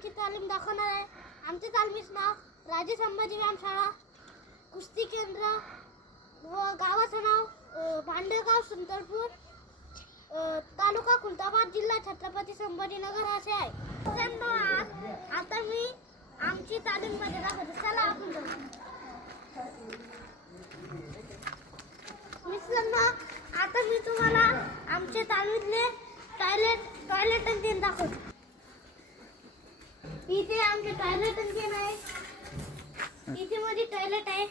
आमची तालीम दाखवणार आहे. आमच्या तालमीचं नाव राजे संभाजी व्यायामशाळा, कुस्ती केंद्र व गावाचं नाव भांडेगाव सुंदरपूर, तालुका खुलताबाद, जिल्हा छत्रपती संभाजीनगर असे आहे. आता मी आमची तालीम मध्ये दाखवते. चला आपण जाऊ. मित्रांनो, आता मी तुम्हाला आमच्या तालमीतले टॉयलेट आणि दाखवतो. इथे आमचे टॉयलेट आणि आहे. इथे मध्ये टॉयलेट आहे.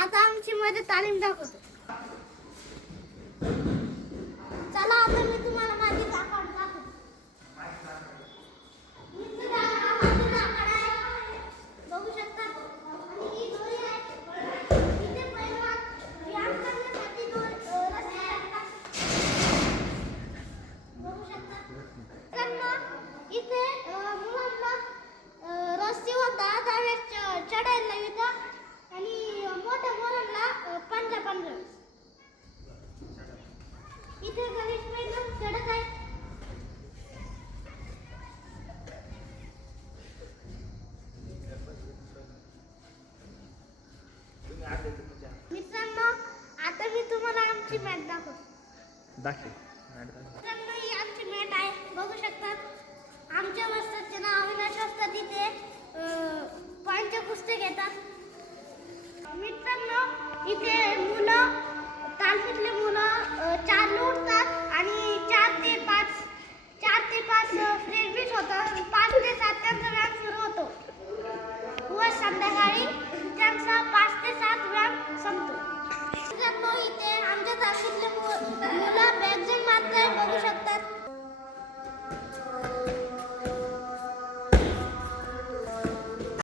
आता आमची मध्ये तालीम दाखवतो. चला आता मी तुम्हाला माझी ताकद दाखवतो. बघू शकता. आणि ही दोरी आहे. इथे पहिलवान व्यायाम करण्यासाठी दोन रस्ते असतात. बघू शकता. इथे मुलांना रस्त्यावर 10 चढायला येतं आणि मोठ्या मुलांना 15. इथे गणेश मैदान चढत आहे. मित्रांनो, आता मी तुम्हाला आमची मॅट दाखवतो. मित्रांनो, ही आमची मॅट आहे. बघू शकतात. आमच्या वस्तादचे नाव अविनाश वस्ताद. इथे पंचकुस्ती घेतात. मित्रांनो, इथे मुलं तालमीतले मुलं 4ला उठतात